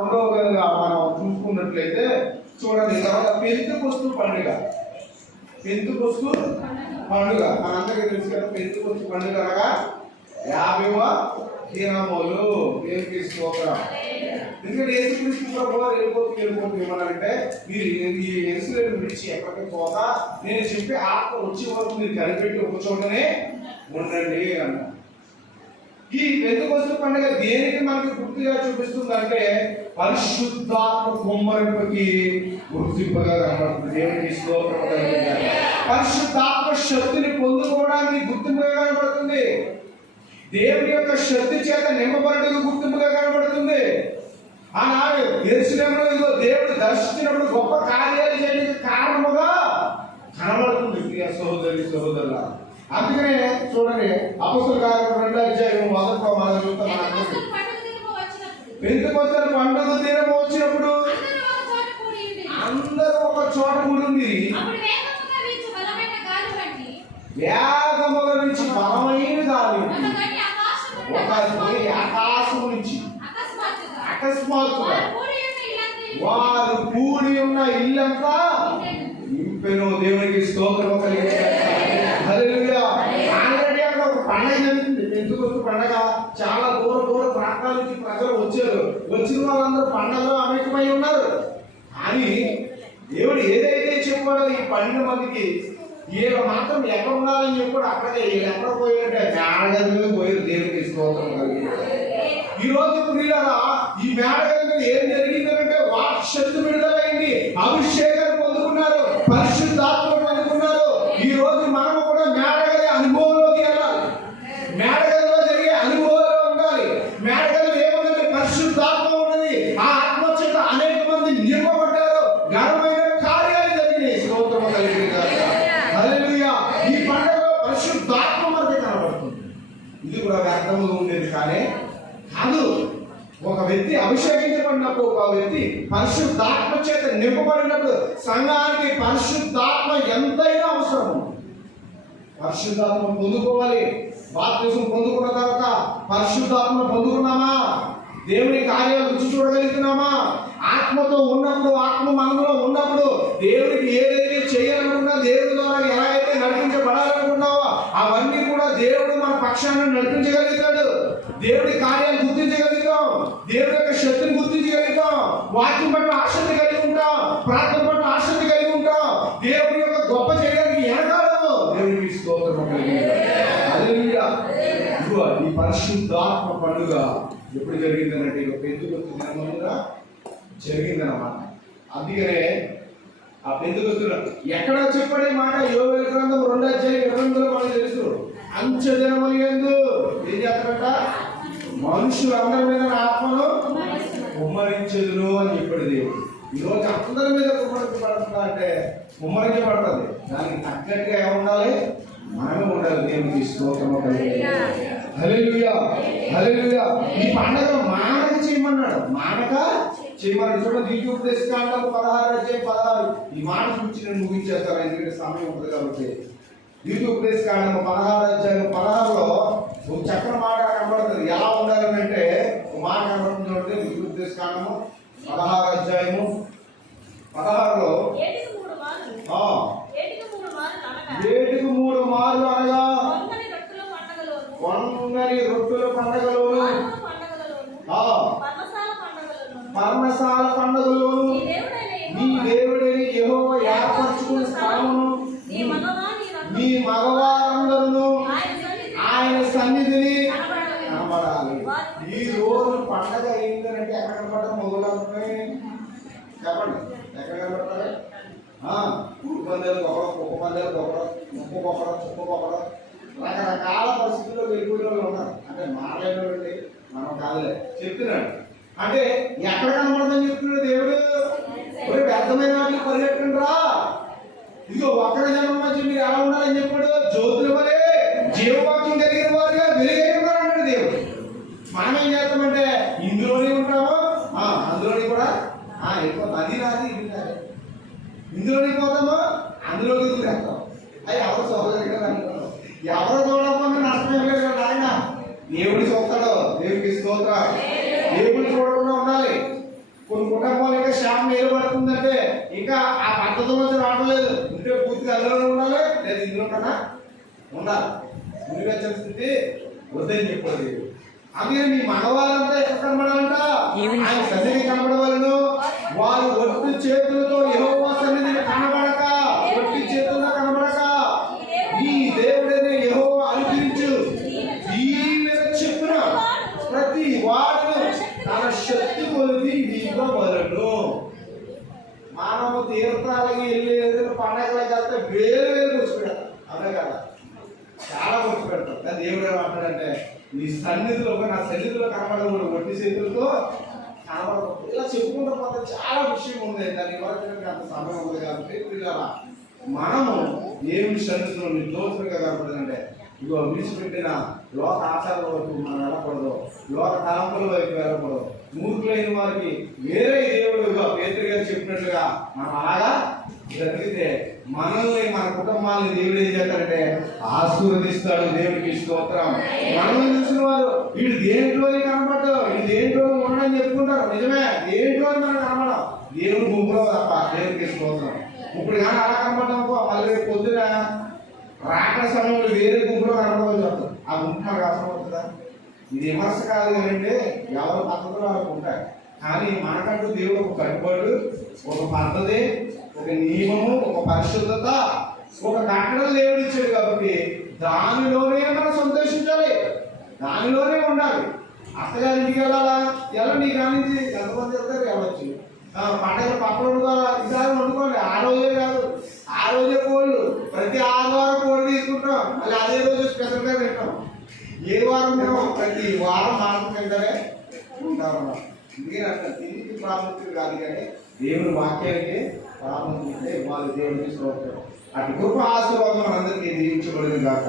రెండవగా మనం చూసుకున్నట్లయితే చూడండి తర్వాత పెంతుకొస్తు పండుగ. పెంతుకొస్తు పండుగ. మనందరికీ తెలుసు కదా పెంతుకొస్తు పండుగ అనగా యాభైవ దినములు. దేవునికి స్తోత్రం. ఎందుకంటే యేసుక్రీస్తు ప్రభు వెళ్ళిపోతూ వెళ్ళిపోతూ ఏమన్నారంటే మీరు ఈ ఎరుసలేము విడిచి ఎక్కడికి పోతా? నేను చెప్పి ఆత్మ వచ్చే వరకు మీరు కనిపెట్టి ఒక చోటనే ఉండండి అన్నారు ఈ పెద్దకొస్తు పండుగ దేనికి మనకి గుర్తుగా చూపిస్తుందంటే పరిశుద్ధాత్మ కుమ్మరింపుకి గుర్తింపుగా కనబడుతుంది. దేవునికి స్తోత్రం పరిశుద్ధాత్మ శక్తిని పొందుకోవడానికి గుర్తింపుగా కనబడుతుంది. దేవుని యొక్క శక్తి చేత నింపబడటకు గుర్తింపుగా కనబడుతుంది. ఆనాడు తెలిసినప్పుడు ఇదిగో దేవుడు దర్శించినప్పుడు గొప్ప కార్యాలు చేయడానికి కారణముగా కనబడుతుంది. ప్రియ సహోదరి సహోదరుల అందుకనే చూడండి. అపసుల కార్యం రెండో అధ్యాయం మొదటి చూస్తాం అసలు పండుగ దినము వచ్చినప్పుడు అందరూ ఒక చోట కూడి ఉంది. అందరూ ఒక చోట కూడి అప్పుడు వేగముగా వీచు బలమైన గాలి వంటి. వేగముగా నుంచి బలమైన గాలి ఒక ఆకాశం నుంచి అకస్మాత్తుగా. వారు కూడి ఉన్న ఇల్లంతా నింపెను దేవునికి స్తోత్రం హల్లెలూయా అక్కడ పండగ? చాలా దూర దూర ప్రాంతాల నుంచి ప్రజలు వచ్చారు. వచ్చిన వాళ్ళందరూ పండగలో అమేకమై ఉన్నారు. కానీ దేవుడు ఏదైతే చెప్పాడో ఈ పన్నెండు మందికి వీళ్ళు మాత్రం ఎక్కడ ఉండాలని చెప్పాడు అక్కడే వీళ్ళు ఎక్కడ పోయారంటే మేడగదిలో పోయారు దేవుడు స్తోత్రం ఈ రోజు ప్రియులారా ఈ మేడగది మీద ఏం జరిగిందంటే వాక్శక్తి విడుదలైంది. అభిషేక్ కానీ కాదు. ఒక వ్యక్తి అభిషేకించబడినప్పుడు ఒక వ్యక్తి పరిశుద్ధాత్మ చేత నింపబడినప్పుడు సంఘానికి పరిశుద్ధాత్మ ఎంతైనా అవసరం పరిశుద్ధాత్మ పొందుకోవాలి. బాప్తిజం పొందుకున్న తర్వాత పరిశుద్ధాత్మ పొందుకున్నామా? దేవుని కార్యాలు రుచి చూడగలుగుతున్నామా? ఆత్మతో ఉన్నప్పుడు ఆత్మ మనలో ఉన్నప్పుడు దేవుడికి ఏదైతే చేయాలనుకున్నా దేవుడి ద్వారా ఎలా అయితే నడిపించబడాలనుకున్నావో అవన్నీ కూడా దేవుడు మన పక్షాన్ని నడిపించగలుగుతాడు. దేవుడి కార్యాన్ని గుర్తించగలుగుతాం. దేవుడి యొక్క శక్తిని గుర్తించగలుగుతాం. వాక్యం పట్ల ఆసక్తి కలిగి ఉంటాం. ప్రార్థన పట్ల ఆసక్తి కలిగి ఉంటాం. దేవుడి యొక్క గొప్ప చేయడానికి వెనకాడము దేవుడికి స్తోత్రం హల్లెలూయా. ఈ పరిశుద్ధాత్మ పండుగ ఎప్పుడు జరిగిందనంటే ఒక పెందుకొత్తు దినమున జరిగిందన్నమాట. అందుకనే ఆ పెందుకొత్తున ఎక్కడ చెప్పడే మాట? యోగ గ్రంథం రెండో అధ్యాయం ఇరవై మనకు తెలుసు. అంచె దినములు ఎందు? ఏం చేస్తారంట? మనుషులు అందరి మీద నా ఆత్మను కుమ్మరించదును అని చెప్పాడు దేవుడు. ఈ రోజు అందరి మీద కుమ్మరించబడుతుందా అంటే కుమ్మరించబడుతుంది. దానికి తగ్గట్టుగా ఏమి ఉండాలి? మనమే ఉండాలి దేవునికి స్తోత్రము హల్లెలూయా హల్లెలూయా. ఈ పండగ మానక చేయమన్నాడు. మానక చేయమన్నాడు. చూడండి యూట్యూబ్ దేశకాండం పదహారు పదహారు. ఈ మాట చూసి నేను ముగించేస్తాను ఎందుకంటే సమయం ఉంటుంది కాబట్టి యూట్యూబ్ దేశకాండం పదహారు అధ్యాయం పదహారులో ఒక చక్కని మాట కనబడుతుంది. ఎలా ఉండాలని అంటే ఒక మాట కనబడుతుంది చూడండి యూట్యూబ్ దేశకాండము పదహారు అధ్యాయము పదహారులో ఏటికి మూడు మార్లు ఆ, ఏటికి మూడు మార్లు అనగా ఏటికి మూడు మార్లు అనగా వంగని రొట్టెల పండగలోను వంగని రొట్టెల పండగలోను ఆత్మ పండగలలోను ఆ, పర్ణశాల పండగలలోను పర్ణశాల పండుగలోను నీ దేవుడైన నీ యెహోవా దేవుడిని యెహోవా ఏర్పరచుకున్న స్థలమును నీ మగవా నీ మీ రంగు మగవారందరూ ఆయన సన్నిధిని ఆయన సన్నిధిని కనబడాలి. కనబడాలి ఈ రోజు పండగ అయిందంటే ఎక్కడ కనబడటం చెప్పండి. ఎక్కడ కనబడతారు? ఆ, పందాలు ఒకడం కుక్క పందాలు ఒకడం చుక్క రకరకాల పరిస్థితుల్లో వెళ్ళిపోయిన ఉన్నారు. అంటే మారలేని మనం కాదులే. చెప్తున్నాడు అంటే ఎక్కడ కనబడదని చెప్తున్నాడు దేవుడు? ఒరే వ్యర్థమైన వాటికి పరిగెట్టండి రా ఇదిగో ఒక్కడ జనం మధ్య మీరు ఎలా ఉండాలని చెప్పాడు? జ్యోతుల వలె జీవవాక్యం కలిగిన వారుగా దేవుడు. మనం ఏం చేస్తామంటే ఇందులోనే ఉంటాము ఆ, అందులోని కూడా ఆ, ఎక్కువ అది రాదు ఇది రాదు. ఇందులోకి పోతామో? అందులోకి దూరేస్తాం అది ఎవరు అనుకున్నాం ఎవరు చూడకపోతే నష్టం లేదు కదా ఆయన. దేవుడు చూస్తాడు. దేవుడికి స్తోత్ర దేవుడు చూడకుండా ఉండాలి. ఇంకా శ్యామ నిలబడుతుందంటే ఇంకా ఆ పద్ధతి నుంచి రావట్లేదు. ఉంటే పూర్తిగా అందులోనే ఉండాలి లేదా ఇందులో కన్నా ఉండాలి. మునిగచ్చిన స్థితి వద్దని చెప్పదు అందుకని మీ మనవాళ్ళంతా ఎక్కడ కనబడాలంట? ఆయన సన్నిధి కనబడవలను. వారు ఒట్టి చేతులతో యహోవా సన్నిధిని కనబడక ఒట్టి చేతులతో కనబడక. ఈ దేవుడనే యహోవా అనుగ్రహించు. దీవెన చెప్పున ప్రతి వాడు తన శక్తి కొలిది ఇవ్వవలను మానవ తీర్థాలకి వెళ్ళేది పండగలకి వెళ్తే వేరు వేరు కూర్చోబెడతారు అదే కదా. చాలా కూర్చోబెడతారు కానీ దేవుడు ఏమంటాడంటే నీ సన్నిధిలో నా సన్నిధిలో కనబడకూడదు ఒట్టి చేతులతో కనబడకూడదు ఇలా చెప్పుకుంటూ పోతే చాలా విషయం ఉంది. దాని ఇవ్వడానికి అంత సమయం ఉంది కాబట్టి పిల్లల మనము దేవుని సన్నిధిలో దోషులుగా కనపడదంటే ఇదిగో విడిచిపెట్టిన లోక ఆచారాల వైపు మనం వెళ్ళకూడదు. లోక తలంపుల వైపు వెళ్ళకూడదు. మూర్ఖులైన వారికి వేరే దేవుడు ఇగో పేతురు గారు చెప్పినట్లుగా మనం అలాగా జరిగితే మనల్ని మన కుటుంబాన్ని దేవుడు ఏం చేస్తాడంటే ఆశీర్వదిస్తాడు దేవుడికి స్తోత్రం. మనల్ని చూసిన వారు వీడు దేంట్లోనే కనపడదు వీడు దేంట్లో ఉండడం చెప్పుకుంటారు. నిజమే దేంట్లో మనం కనపడం దేవుడు గుంపులో తప్ప దేవుడికి స్తోత్రం. ఇప్పుడు కానీ అలా కనపడడం మళ్ళీ పొద్దున రాక సమయంలో వేరే గుంపులో కనపడవచ్చు చెప్తారు. ఆ గుంపు మనకు అవసరం ఇది విమర్శ కాదు అంటే ఎవరు పద్ధతులు వాళ్ళకు ఉంటాయి. కానీ మనకంటూ దేవుడు ఒక కట్టుబాటు ఒక పద్ధతి ఒక నియమము ఒక పరిశుద్ధత. ఒక కట్టడం దేవుడు ఇచ్చాడు కాబట్టి దానిలోనే మనం సంతోషించాలి. దానిలోనే ఉండాలి. అత్తగారింటికి వెళ్ళాలా? ఎలా నీ కానించి ఎంతమంది వెళ్తారు వెళ్ళొచ్చు ఆ, పండగ పక్కన ఈసారి వండుకోండి ఆ రోజే కాదు. ఆ రోజే కోళ్ళు. ప్రతి ఆదివారం కోళ్ళు తీసుకుంటాం. మళ్ళీ అదే రోజు స్పెషల్గా తింటాం. ఏ వారం తినాం ప్రతి వారం మాసం తింటారే ఉంటాం అందుకే అట్లా దీనికి ప్రాముఖ్యం కాదు కానీ దేవుని వాక్యానికి పాపం ఉంటే వాళ్ళు దేవుడికి స్తోత్రం అటు కృప ఆశీర్వాదం మనందరికీ దీవించబడింది కాక